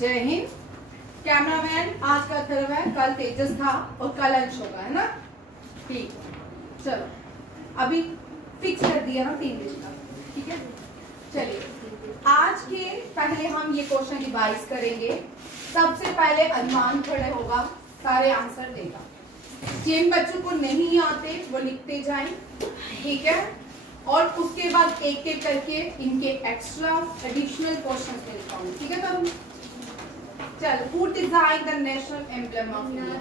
जय हिंद। कैमरामैन आज का अथर्व है, कल तेजस था और कल अंश होगा, है ना? ठीक, चलो अभी फिक्स कर दिया ना 3 बजे का, ठीक है? चलिए आज के पहले हम ये क्वेश्चन रिवाइज करेंगे। सबसे पहले अरमान खड़े होगा, सारे आंसर देगा। जिन बच्चों को नहीं आते वो लिखते जाएं, ठीक है? और उसके बाद एक एक करके इनके एक्स्ट्रा एडिशनल क्वेश्चंस में लिखाऊंगी, ठीक है? तब चल, who design the national emblem of India?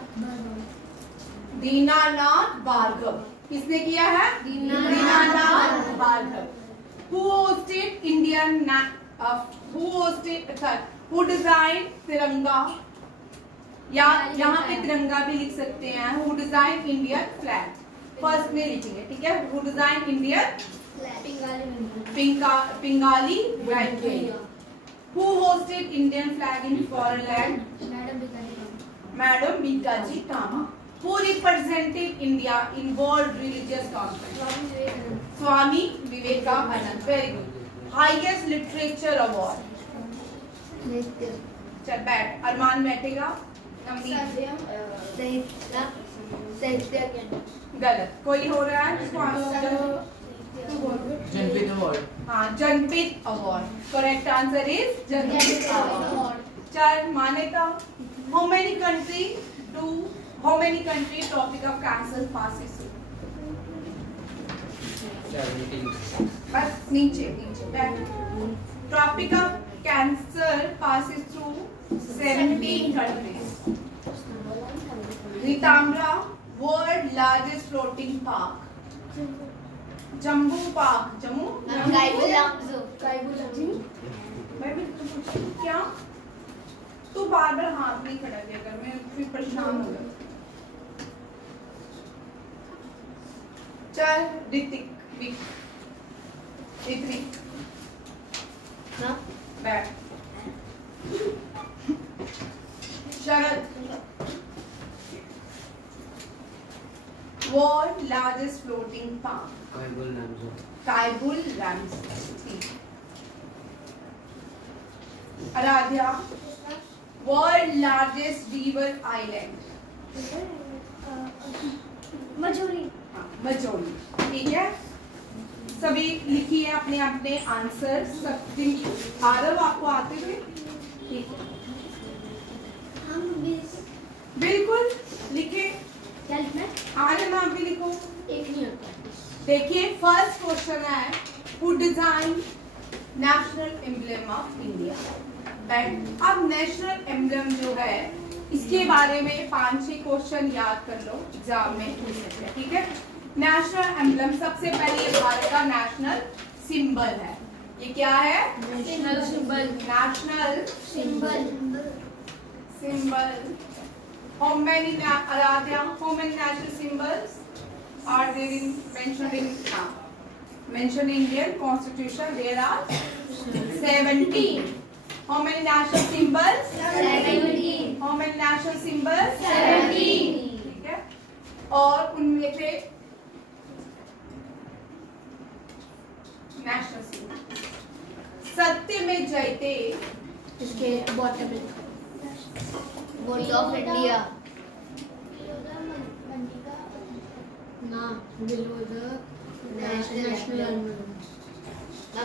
Dinanath Bhargava. किसने किया है? Dinanath Bhargava. Who hosted Indian who design Tiranga, या यहाँ पे तिरंगा भी लिख सकते हैं। Who design Indian flag, first में लिखेंगे, ठीक है? Who design Indian Pingali Venkayya. Who hosted Indian flag in foreign land? Madam Bikaji Kama. Who represented India in World Religious Conference? Swami Vivekanand. Very good. Highest literature award? चल बैठ, अरमान बैठेगा। गलत, कोई हो रहा है? जनपद अवार्ड। हाँ, जनपद अवार्ड। करेक्ट आंसर इज जनपद अवार्ड। चल मान्यता। How many country tropic of cancer passes through? बस नीचे बैठ। Tropic of cancer passes through 17 countries. Ritambara, world largest floating park? Jambu park. Jammu क्या? तू बार बार हाथ नहीं खड़ा किया कर, मैं फिर परेशान हो गया। चल ऋतिक, ऋतिक बैठ। Sharad, world largest floating park? Keibul Lamjao. Aradhya, world largest river island? Majuli. ठीक है, सभी लिखिए अपने अपने आंसर। सब दिन आरव आपको आते हुए? ठीक है, बिल्कुल लिखे। आरव आप भी लिखो। एक नहीं होता। देखिए फर्स्ट क्वेश्चन है, who design national emblem of India? अब नेशनल एम्ब्लम जो है इसके बारे में 5-6 क्वेश्चन याद कर लो, एग्जाम में पूछ सकते हैं, ठीक है? नेशनल एम्ब्लम सबसे पहले ये भारत का नेशनल सिंबल है। ये क्या है? National symbol. National symbol. How many national symbols are there mentioned in Indian Constitution? There are 17. How many national symbols? 17. How many national symbols? 17. ठीक है, और उनमें से नेशनल सिंबल सत्य में जयते इसके बॉटम वोट ऑफ इंडिया ना below the national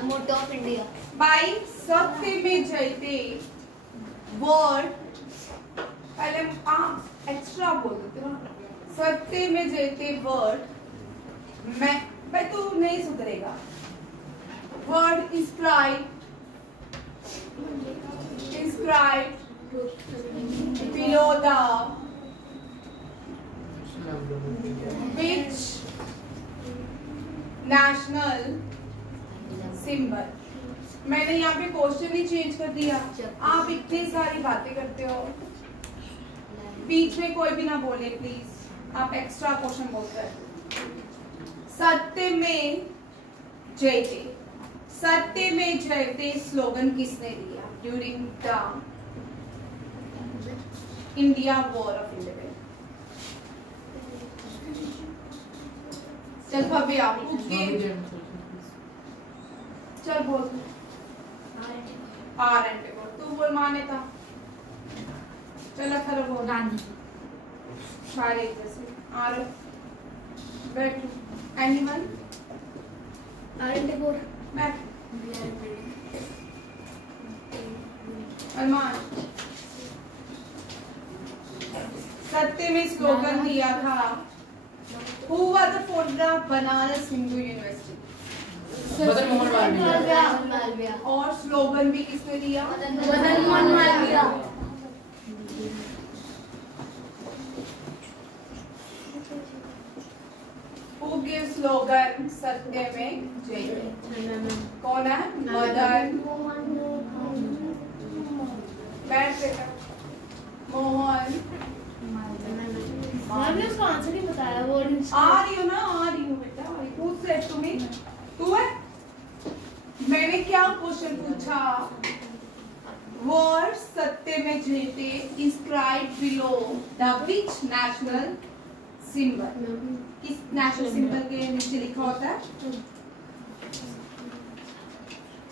motto of India. By सत्य में जयते वर्ड, पहले एक्स्ट्रा बोल देते हो। सत्य में जयते वर्ड, मैं भाई तू नहीं सुधरेगा। Word inscribed below the which national symbol? मैंने यहाँ पे क्वेश्चन ही चेंज कर दिया। आप इतनी सारी बातें करते हो, बीच में कोई भी ना बोले प्लीज। आप एक्स्ट्रा क्वेश्चन बोलते हैं। सत्य में जयते, सत्य में जयते स्लोगन किसने दिया during the India war of independence? चल भव्य आप चल बोल। आर एंड तू बोल मान्यता। चला खड़ा हो गांधी सारे जैसे और बैठ एनीवन R&D4 बैठ अरमान सत्य में स्लोगन दिया था Who was the founder of Banaras Hindu University? Madan Mohan Malviya और स्लोगन भी किसने दिया? Madan Mohan Malviya Who gave slogan सत्य में जय? कौन है? मदन बैठ बेटा मोहन मैंने उसका आंसर नहीं बताया वो आ रही हो बेटा Who said to me? तू है? मैंने क्या क्वेश्चन पूछा? Word सत्य में जयते inscribed below the which national symbol? किस नेशनल सिंबल के नीचे लिखा होता है?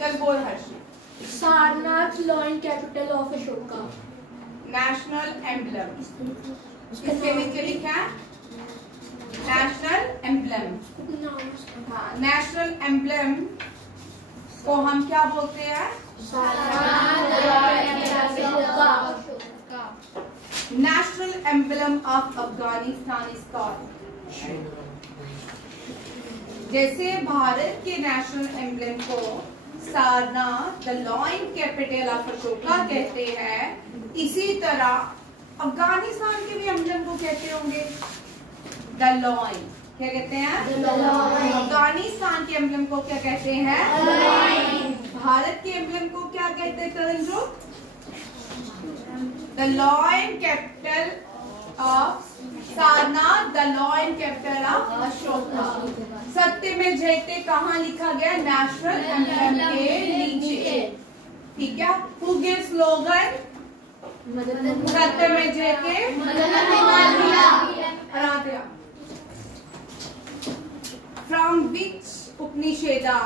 चल बोल Harshi. Sarnath lion capital of Ashoka national emblem इसके नीचे लिखा है नेशनल एम्बलम। हाँ, नेशनल एम्बलम को हम क्या बोलते हैं? National emblem of Afghanistan is called. जैसे भारत के नेशनल एम्बलम को Sarnath the lion capital of Ashoka कहते हैं, इसी तरह अफगानिस्तान के भी एम्बलम को कहते होंगे द लॉइन। क्या कहते हैं? अफगानिस्तान के एम्बलम को क्या कहते हैं? भारत के एम्बलम को क्या कहते हैं Taranjo? The lion capital of Sarnath the lion capital of Ashoka. सत्य में जयते कहाँ लिखा गया? नेशनल एम्बलम के नीचे। ठीक है। हु गिव स्लोगन सत्य में जयते? फ्रॉम विच उपनिषेदा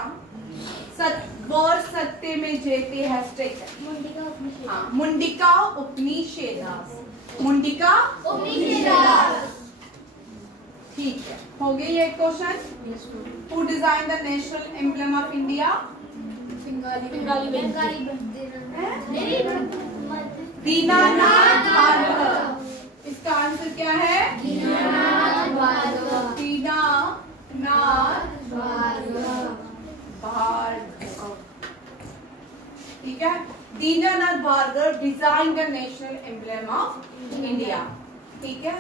वर्ड सत्य में जयते हैज टेकन? हाँ, मुंडिका उपनिषेदा। मुंडिका उपनिषेदा। ठीक है, हो गई ये question. Who design the national emblem of India? Dinanath Bhargava. इसका आंसर क्या है? दीनानाथ भार्गव। ठीक है। Dinanath Bhargava design the national emblem of India. ठीक है।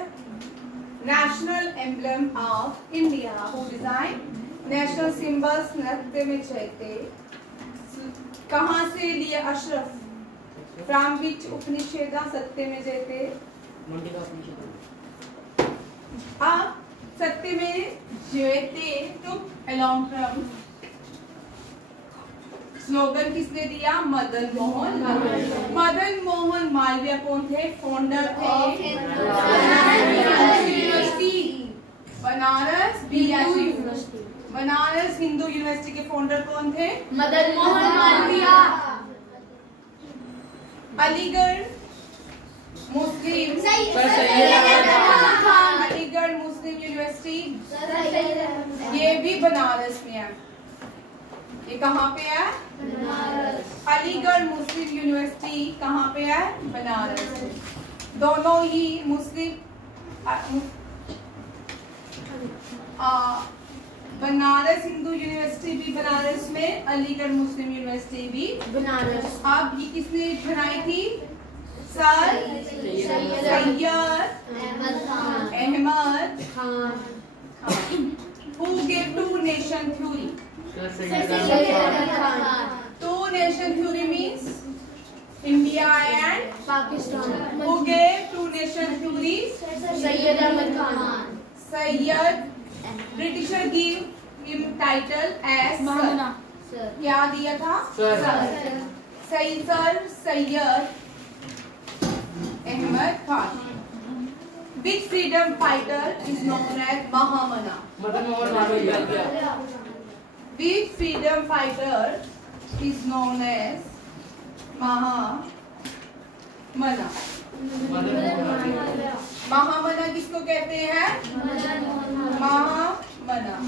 National emblem of India who design national symbols नृत्य में जयते कहाँ से लिए अशरफ? फ्रॉम विच उपनिषेदा सत्य में जयते? अब सत्य में जयते तो अलोंग फ्रॉम स्लोगन किसने दिया? मदन मोहन मालवीय। मदन मोहन मालवीय कौन थे? Founder of university Banaras university. Banaras Hindu university के फाउंडर कौन थे? मदन मोहन मालवीय। अलीगढ़ मुस्लिम अलीगढ़ मुस्लिम यूनिवर्सिटी ये भी बनारस में है। ये कहाँ पे है? बनारस। अलीगढ़ मुस्लिम यूनिवर्सिटी कहाँ पे है? बनारस। दोनों ही मुस्लिम बनारस हिंदू यूनिवर्सिटी भी बनारस में, अलीगढ़ मुस्लिम यूनिवर्सिटी भी बनारस। अब ये किसने बनाई थी? Sir Sayyid Ahmed Khan. Who gave two nation theory? Two nation theory means India and Pakistan. Who gave two nation theory? Sayyid Ahmed Khan. Sayyid. Britisher give him title as Mahamana. sir. क्या दिया था? Sir. Sayyid Ahmed Khan. Which freedom fighter is known as Mahamana? Madan Mohan Malviya. Which freedom fighter is known as मना। महामना किसको कहते हैं? महामना।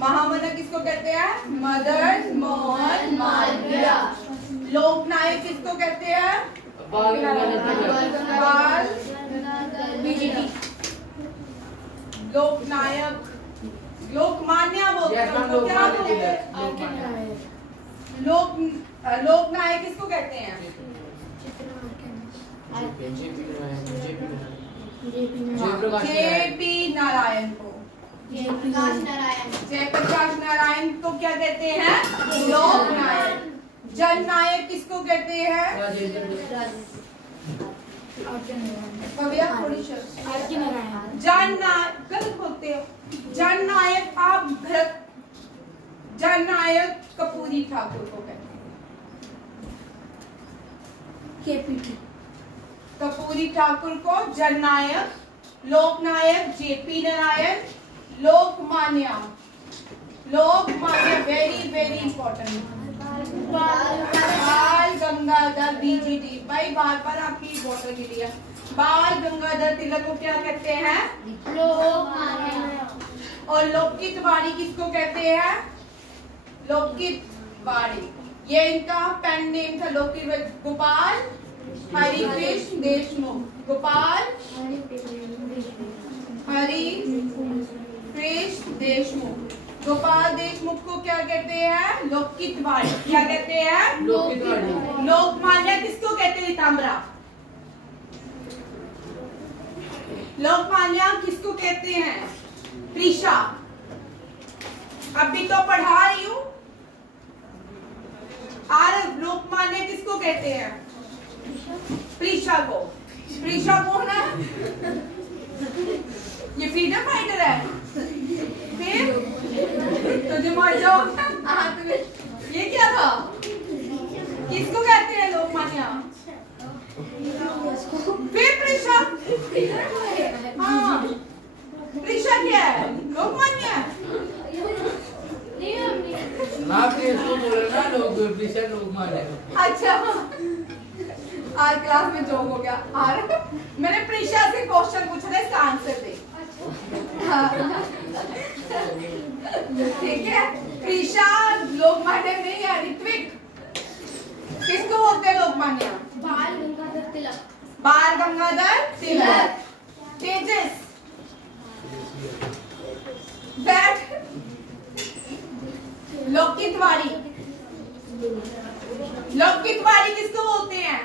महामना किसको कहते हैं? मदन मोहन मालवीय। लोकनायक किसको कहते हैं? बाल बीजेपी। लोकनायक, लोकमान्य बोलते हैं, उनको क्या बोलते हैं? लोकनायक किसको कहते हैं? जेपी नारायण को। जयप्रकाश नारायण को क्या कहते हैं? लोकनायक। जननायक किसको कहते हैं? जननायक गलत बोलते हो। जननायक आप गलत। जननायक कपूरी ठाकुर को कहते हैं। केपीटी। कपूरी ठाकुर को जननायक। लोकनायक जेपी नारायण। लोकमान्य, लोकमान्य very very important. Bal Gangadhar BGT. भाई बार बार आपकी बोतल गिरी है। बाल गंगाधर तिलक को क्या कहते हैं? लोकमान्य। और लोकि तिवारी किसको कहते हैं? लोकि तिवारी। ये इनका पेन नेम था। लोकि गोपाल हरिकृष्ण देशमुख। गोपाल हरिकृष्ण देशमुख। गोपाल देशमुख को क्या कहते हैं? लोकि तिवारी। क्या कहते हैं? लोकि तिवारी। लोकमान्य किसको कहते हैं? तांबरा। लोकमान्य किसको कहते हैं? प्रीशा। अभी तो पढ़ा रही हूँ। आरव, लोकमान्य किसको कहते हैं? प्रीशा को। प्रीशा कौन है? ये फ्रीडम फाइटर है। फिर तुझे मर जाओ। ये क्या था? किसको कहते हैं लोकमान्य? फिर प्रीशा। हाँ, प्रीशा क्या है? लोकमान्य। लोकमान्य। अच्छा, आज क्लास में जोक हो गया। मैंने प्रीशा से क्वेश्चन पूछा था, इसका आंसर दे। ठीक है। प्रीशा लोकमान्य नहीं है। ऋत्विक किसको बोलते हैं? लोकमान्य। बाल गंगाधर तिलक। बाल गंगाधर तिलक। तेजस बैठ। लोकि तिवारी। लोकि तिवारी किसको बोलते हैं?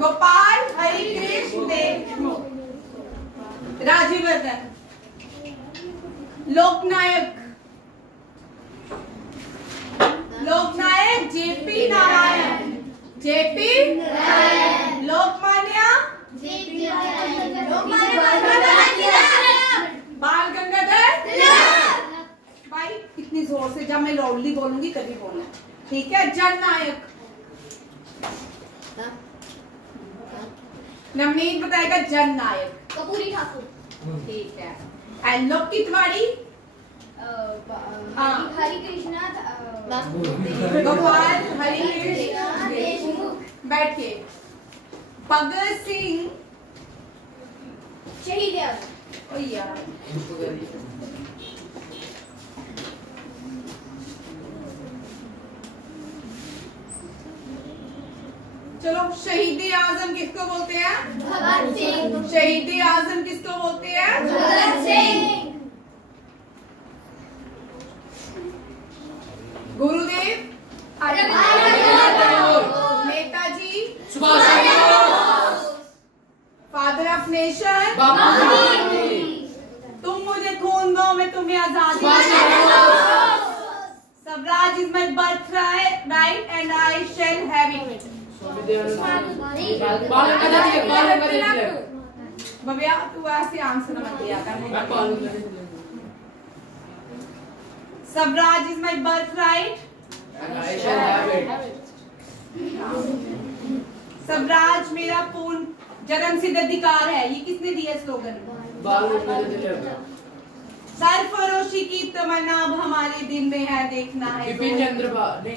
गोपाल हरिकृष्ण देशमुख। राजीवर्धन। लोकनायक, लोकनायक जेपी नारायण। जेपी नारायण। लोकमान्य बाल गंगाधर तिलक। भाई इतनी जोर से जब मैं लाउडली बोलूंगी तभी बोलना, ठीक है? जननायक नवनीत बताएगा। जननायक कपूरी ठाकुर। ठीक है। एंड लोकि तिवारी हरिकृष्णा गोपाल हरिकृष्ण देशमुख। बैठिए। भगत सिंह शहीद आजम। ओ यार, चलो शहीद आजम किसको बोलते हैं? भगत सिंह। शहीद आजम किसको बोलते हैं? Bhagat Singh. Gurudev Netaji Subhash Chandra Bose. Father of nation Baba Saheb. तुम मुझे खून दो, मैं तुम्हें आजादी। Subhash Chandra Bose. Swaraj is my birth right and I shall have it. भैया तू ऐसे आंसर मत दिया कर। Swaraj is my birth right. स्वराज मेरा पूर्ण जन्म सिद्ध अधिकार है। ये किसने दिया स्लोगन? सरफरोशी की तमन्ना अब हमारे दिल में है, देखना है विपिन चंद्र नहीं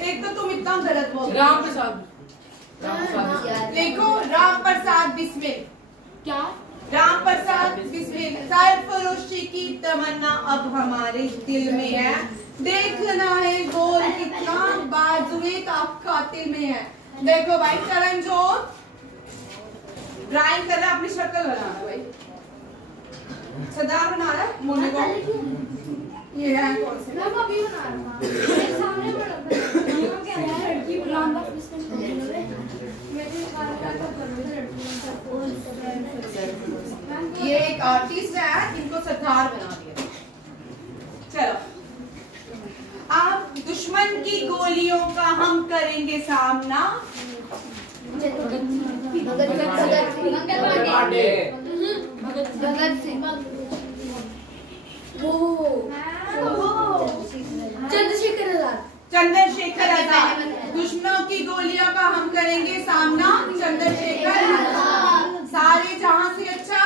एक तो तुम इतना गलत बोल रहे हो। राम प्रसाद देखो राम प्रसाद बिस्मिल, क्या? राम प्रसाद बिस्मिल। सरफरोशी की तमन्ना अब हमारे दिल में है, देखना है गोल कितना बाजुए का कातिल में है। देखो भाई करणजोत ड्राइंग कर रहा है, अपनी शक्ल बना रहा है भाई, सरदार बना रहा है मोने को। ये है कौन से? मैं अभी बना रहा हूँ। मेरे सामने पड़ा था। हम क्या है लड़की राम का क्वेश्चन मेरे कार का तो ये एक आर्टिस्ट है, इनको सरदार बना दिया। चलो अब दुश्मन की गोलियों का हम करेंगे सामना। भगत सिंह। चंद्रशेखर आजाद। चंद्रशेखर आजाद। दुश्मनों की गोलियों का हम करेंगे सामना, चंद्रशेखर आजाद। सारे जहां से अच्छा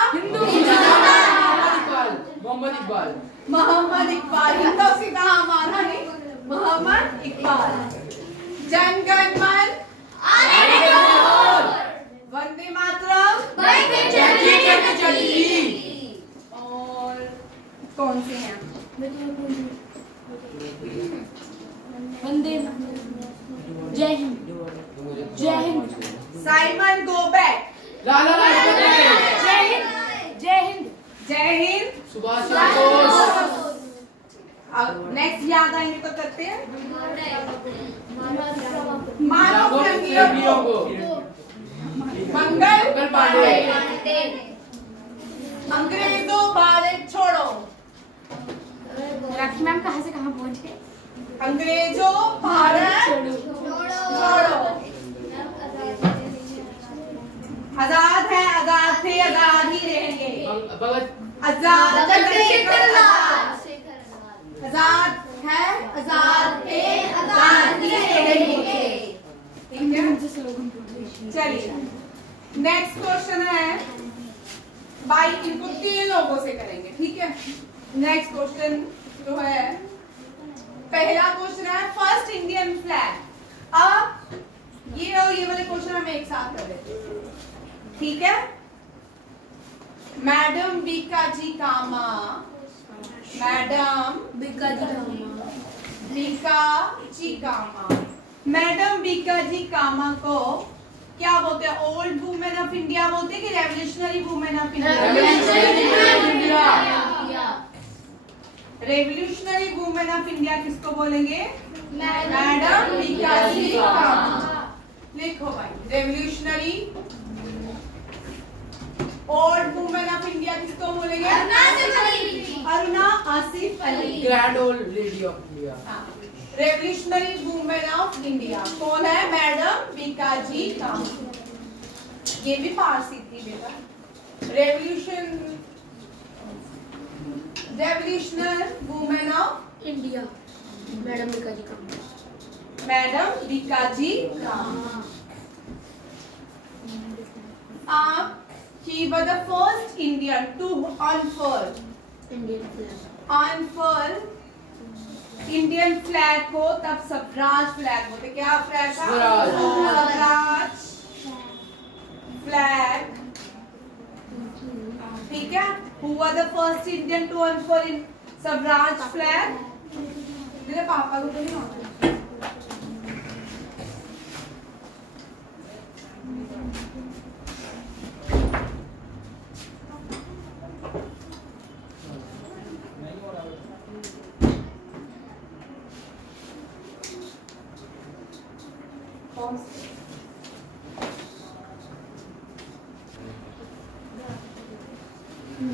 मोहम्मद इकबाल मोहम्मद इकबाल। हिंदू से कहा हमारा नहीं, मोहम्मद इकबाल। जन गण मन वंदे मातरम। और कौन से हैं? वंदे जय हिंद। जय हिंद। Simon go back. Lala Lajpat Rai जय हिंद। जय हिंद। जय हिंद। सुभाष चंद्र बोस अब नेक्स्ट याद आएंगे तो करते हैं। मानव मानव रंगियों रंगियों को को मंगल पांडे अंग्रेजों भारत छोड़ो। राखी मैम कहाँ से कहाँ पहुँच गए? अंग्रेजों भारत छोड़ो। आजाद है, आजाद थे, आजाद ही रहेंगे। भगत आजाद आजाद है, आजाद थे, आजाद ही रहेंगे। ठीक है, चलिए नेक्स्ट क्वेश्चन है भाई, इनको 3 लोगों से करेंगे। ठीक है, नेक्स्ट क्वेश्चन जो है, पहला क्वेश्चन है फर्स्ट इंडियन फ्लैग। अब ये और ये वाले क्वेश्चन हम एक साथ कर लेते हैं। ठीक है, madam Bhikaji Cama, madam Bhikaji Cama, madam Bhikaji कामा को क्या बोलते हैं? ओल्ड वुमेन ऑफ इंडिया बोलते हैं कि revolutionary women of India? Revolutionary women of India किसको बोलेंगे? मैडम बीकाजी कामा। लिखो भाई, revolutionary old women of India किसको बोलेंगे? Aruna Asaf Ali. Grand old lady of India. Revolutionary women of India कौन है? मैडम बीकाजी कामा। ये भी पारसी थी बेटा। Revolutionary women of India madam Bhikaji Cama. Madam Bhikaji Cama. आप she was the first Indian to unfurl Indian flag को तब स्वराज फ्लैग बोलते। क्या फ्लैग था? स्वराज फ्लैग। ठीक है, who was the first Indian to unfurl in Swaraj flag? तेरे पापा को तो नहीं होता।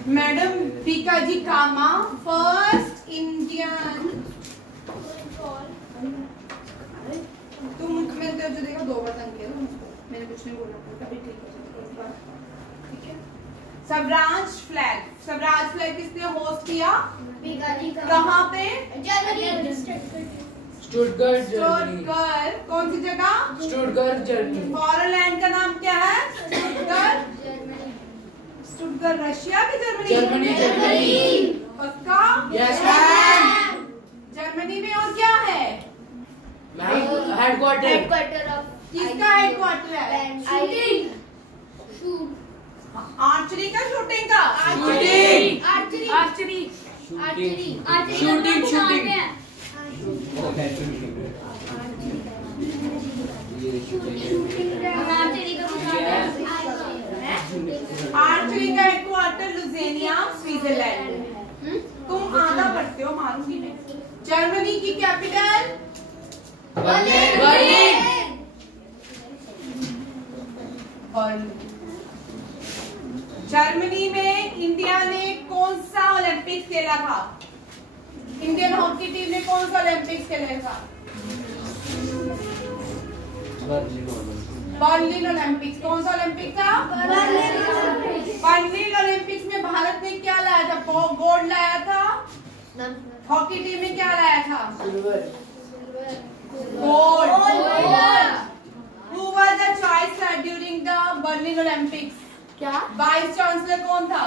मैडम बीकाजी कामा फर्स्ट इंडियन। तुम मैंने जो देखा 2 बार तंग किया मैंने कुछ नहीं बोला, कभी ठीक है। ठीक है, स्वराज फ्लैग। स्वराज फ्लैग किसने होस्ट किया? बीकाजी कामा। कहाँ पे? स्टुटगर्ट जर्मनी। स्टुटगर्ट कौन सी जगह? स्टुटगर्ट जर्मनी। फॉरेन लैंड का नाम क्या है? स्टुटगर्ट। स्टुटगर्ट रशिया की जर्मनी? जर्मनी। पक्का? Yes ma'am. जर्मनी में और क्या है? हेडक्वार्टर। किसका हेडक्वार्टर है? आर्चरी का, शूटिंग का? आर्चरी। आर्चरी का हेडक्वार्टर लुज़ेनिया, स्विट्जरलैंड। तुम आधा पढ़ते हो, मारूंगी मैं। जर्मनी की कैपिटल? बर्लिन। जर्मनी में इंडिया ने कौन सा ओलंपिक्स खेला था? इंडियन हॉकी टीम ने कौन सा ओलंपिक्स खेला था? Berlin Olympics. कौन सा ओलंपिक था? बर्लिन ओलंपिक्स में भारत ने क्या लाया था? गोल्ड लाया था। हॉकी टीम ने क्या लाया था? Gold. Who was the choice during the Berlin Olympics? क्या? वाइस चांसलर कौन था?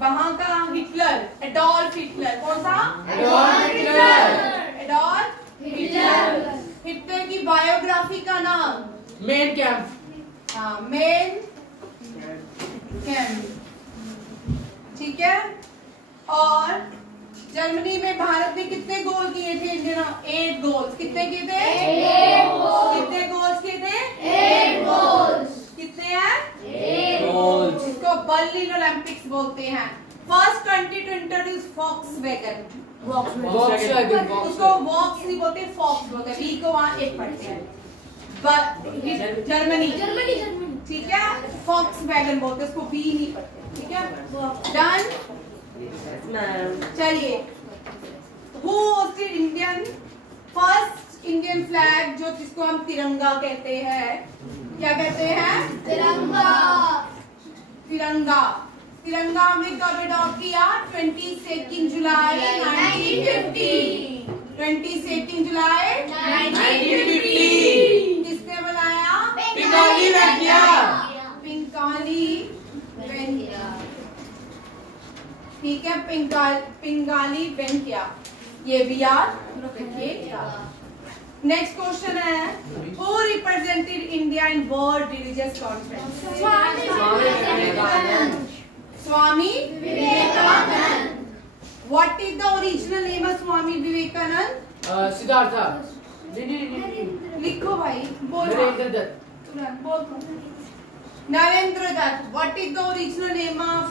वहां का हिटलर, एडोल्फ हिटलर। कौन था? Adolf Hitler. हिटलर की बायोग्राफी का नाम? Main camp. हाँ, मेन कैंप। ठीक है। और जर्मनी में भारत ने कितने गोल किए थे? India 8 goals. कितने किए थे? 8 गोल्स। कितने गोल्स किए थे? 8 गोल्स। कितने हैं? 8 गोल्स। इसको बर्लिन ओलंपिक्स बोलते हैं। First country to introduce Volkswagen. उसको वॉक्स नहीं बोलते, फॉक्स बोलते हैं। वी को वहाँ एक पढ़ते हैं। जर्मनी। ठीक है, वॉक्सवैगन बोलते हैं, उसको वी नहीं पढ़ते। ठीक है, डन। चलिए, who hosted Indian first Indian flag, जो जिसको हम तिरंगा कहते हैं? क्या कहते हैं? तिरंगा। तिरंगा हमने कब अडॉप्ट किया? 22 जुलाई 1950। 22 जुलाई 1950। किसने बनाया? पिंगाली वेंकैया। पिंगाली वेंकैया। ठीक है, पिंगाली वेंकैया। ये भी याद रखिए। नेक्स्ट क्वेश्चन है, who represented India in world religious conference? Swami Vivekananda. What is the original name of Swami Vivekananda? Siddharth. लिखो भाई, बोलो। नरेंद्र दत्त। तुरंत बोल। Narendra Datta. What is the original name of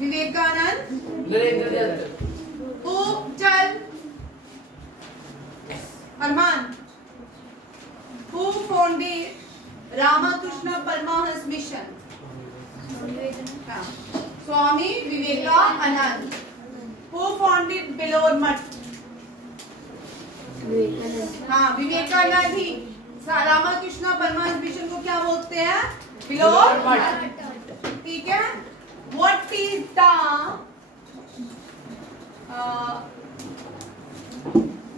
Vivekananda? Narendra Datta. चल Arman. Who founded Ramakrishna Paramhansa mission? हाँ, स्वामी विवेकानंद। Who founded Belur Math? हाँ, विवेकानंद ही। रामकृष्ण परमहंस मिशन को क्या बोलते हैं? बेलोर मठ। ठीक है। What is the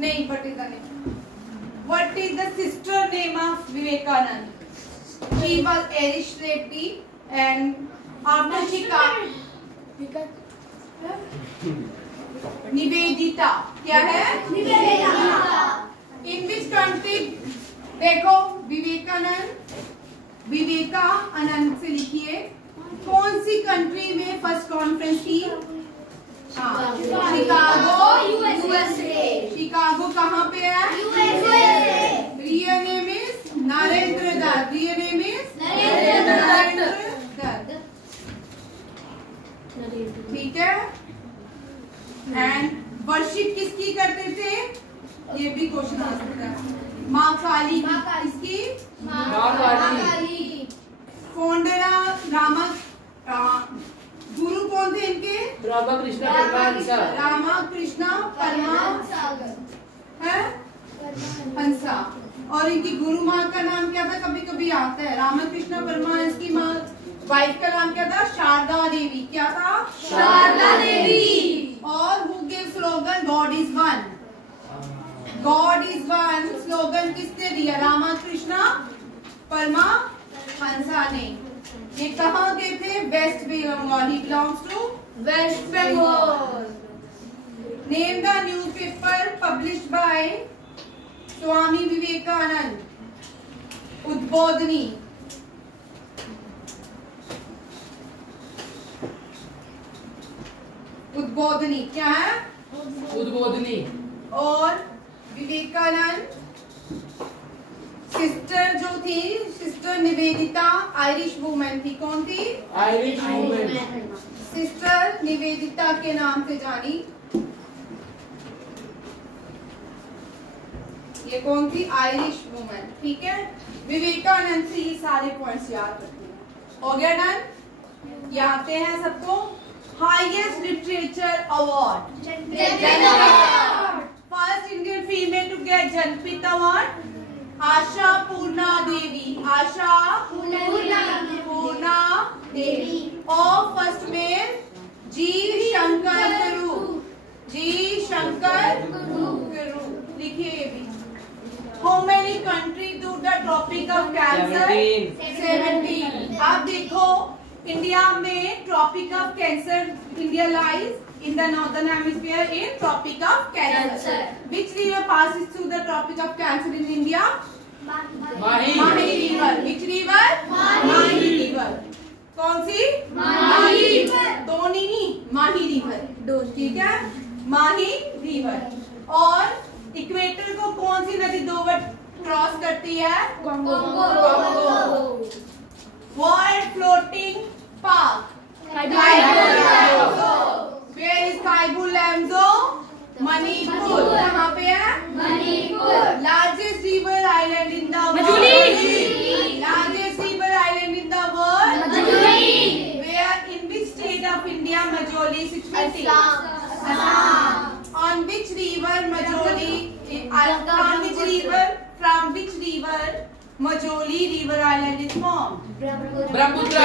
नहीं पटेगा नहीं। What is the sister name of Vivekanand? She was Irish lady and after she Nivedita. क्या है? निवेदिता। In which country? देखो, विवेकानंद से लिखिए, कौन सी कंट्री में फर्स्ट कॉन्फ्रेंस की? हाँ, शिकागो, यूएसए। शिकागो कहाँ पे है? USA. Real name is Narendra Datta. Real name is Narendra Datta. ठीक है। एंड वर्शिप किसकी करते थे? ये भी क्वेश्चन आ सकता है। माँ काली की। किसकी? माँ काली। फाउंडर गुरु कौन थे इनके? रामकृष्ण परमहंस। रामकृष्ण परमहंस है हंसा। और इनकी गुरु माँ का नाम क्या था? कभी कभी आता है। रामकृष्ण परमहंस की माँ वाइफ का नाम क्या था? शारदा देवी। क्या था? शारदा देवी। और गॉड इज वन स्लोगन किसने दिया? रामकृष्ण परमहंसा ने। ये कहाँ के थे? West Bengal. He belongs to West Bengal. Name the newspaper published by Swami Vivekananda. Udbodhani. Udbodhani क्या है? उद्बोधनी। और विवेकानंद सिस्टर जो थी, सिस्टर निवेदिता आयरिश वुमेन थी। कौन थी? Irish women. सिस्टर निवेदिता के नाम से जानी। ये कौन थी? Irish women. ठीक है, विवेकानंद से ये सारे पॉइंट्स याद रखते हैं। हो गया डन? ये आते हैं सबको। Highest literature award. First Indian female to get Jnanpith award Asha Purna Devi. Asha Purna Devi. और फर्स्ट मेल जी शंकर गुरु। जी शंकर गुरु। लिखिए ये भी। How many countries do the Tropic of Cancer? 17। अब देखो इंडिया में tropic of cancer, India lies in the northern hemisphere in Tropic of Cancer. Which river passes through the Tropic of Cancer in India? Mahi river. Which river? Mahi river. कौन सी? माही river. दोनी नहीं, माही river. ठीक है, माही river. और equator को कौन सी नदी दो बार cross करती है? Congo. World floating park. Where is Kaibu Lamzo? Manipur. कहाँ पे है? Manipur. Largest river island in the world? Majuli. Largest river island in the world? Majuli. Where in which state of India Majoli is situated? Assam. On which river Majoli? From which river Majoli river island is formed? Brahmaputra.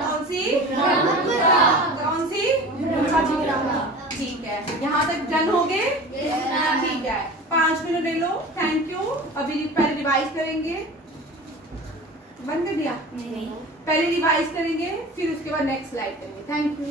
कौन सी? कौन सी? ठीक है, यहाँ तक done हो गए? ठीक है, 5 मिनट ले लो। Thank you. अभी पहले रिवाइज करेंगे। बंद कर दिया? पहले रिवाइज करेंगे, फिर उसके बाद नेक्स्ट स्लाइड करेंगे। Thank you.